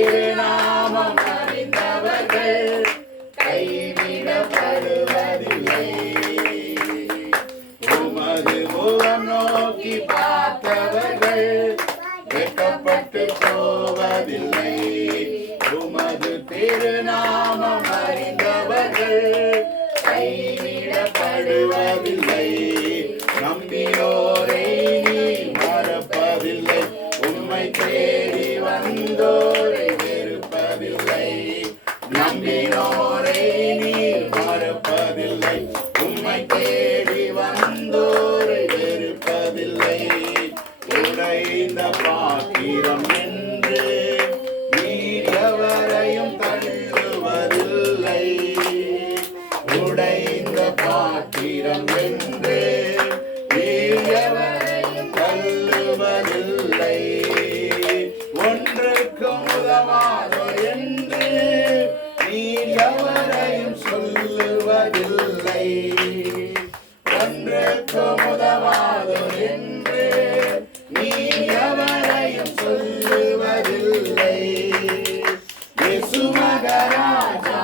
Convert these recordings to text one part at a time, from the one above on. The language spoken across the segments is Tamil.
திருநாமம் அறிந்தவர்கள் கைவிடப்படுவதில்லை உமது முகம் நோக்கி பார்த்தவர்கள் வெட்கப்பட்டு போவதில்லை உமது திருநாமம் அறிந்தவர்கள் கைவிடப்படுவதில்லை நம்பியோரை நீ மறப்பதில்லை உண்மை தேடி நம்பினோரை நீ மறப்பதில்லை. உம்மை தேடி வந்தோரை வெறுப்பதில்லை. உடைந்த பாத்திரம் என்று நீர் எவரையும் தள்ளுவதில்லை உடைந்த பாத்திரம் என்று இல்லை ஒன்றுக்கும் உதவாதோ என்று நீ எவரையும் சொல்லுவதில்லை இயேசு மகராஜா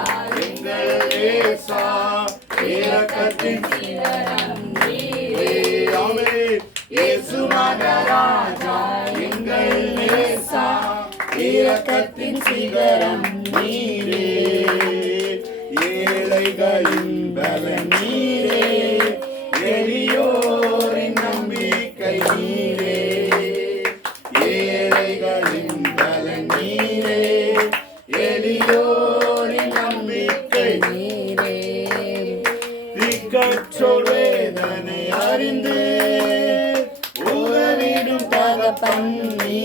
எங்கள் ஏசா இரக்கத்தின் இயேசு மகராஜா எங்கள் நேசா இரக்கத்தின் சிகரம் நீரே. ஏழைகளின் கற்றோர் வேதனை அறிந்து உதவிடும் தகப்பன் நீ